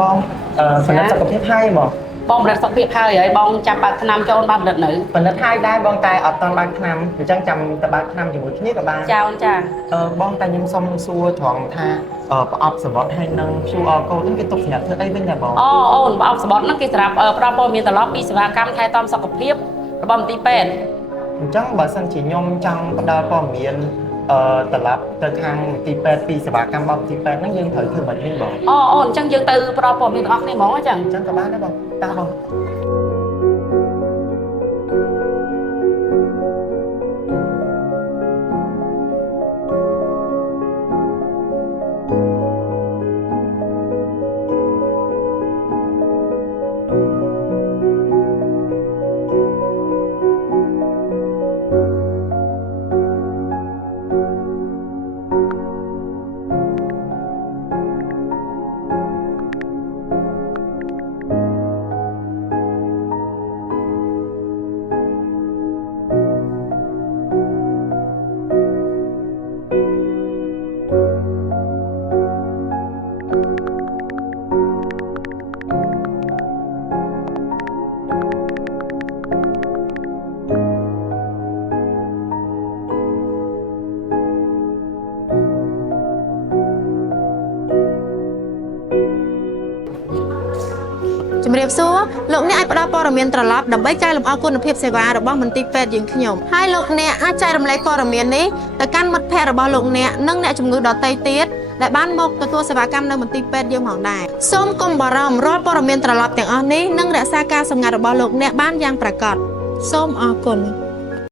បងផលិតសុខភាពហើយបងបងផលិតសុខភាពហើយបងចាំបាក់ថ្នាំចូលបានផលិតនៅផលិតហើយដែរបងតែអត់តន់បានថ្នាំអញ្ចឹងចាំតបានថ្នាំជាមួយគ្នាក៏បានចាអូនចាបងតែខ្ញុំសុំសួរត្រង់ថាប្រអប់សបុតហើយនឹង QR code ហ្នឹងគេទុកសម្រាប់ធ្វើអីវិញដែរបងអូនប្រអប់សបុតហ្នឹងគេសម្រាប់ផ្ដល់ព័ត៌មានត្រឡប់ពីសេវាកម្មថែទាំសុខភាពរបស់មន្ទីរពេទ្យអញ្ចឹងបើសិនជាខ្ញុំចង់ផ្ដល់ព័ត៌មានត្រឡប់ទៅខាងមន្ទីរពេទ្យពីសេវាកម្មរបស់មន្ទីរពេទ្យហ្នឹងយើងត្រូវធ្វើមិនវិញបងអូអញ្ចឹងយើងទៅផ្ដល់ព័ត៌មានទាំងអស់គ្នាហ្មងអញ្ចឹងក៏បានដែរបងតាបងជំរាបសួរលោកអ្នកអាចផ្ដល់ព័ត៌មានត្រឡប់ដើម្បីកែលម្អគុណភាពសេវារបស់មន្ទីរពេទ្យយើងខ្ញុំហើយលោកអ្នកអាចចែករំលែកព័ត៌មាននេះទៅកាន់មិត្តភ័ក្តិរបស់លោកអ្នកនិងអ្នកជំងឺដទៃទៀតដែលបានមកទទួលសេវាកម្មនៅមន្ទីរពេទ្យយើងផងដែរសូមកុំបារម្ភរាល់ព័ត៌មានត្រឡប់ទាំងអស់នេះនឹងរក្សាការសម្ងាត់របស់លោកអ្នកបានយ៉ាងប្រាកដសូមអរគុណ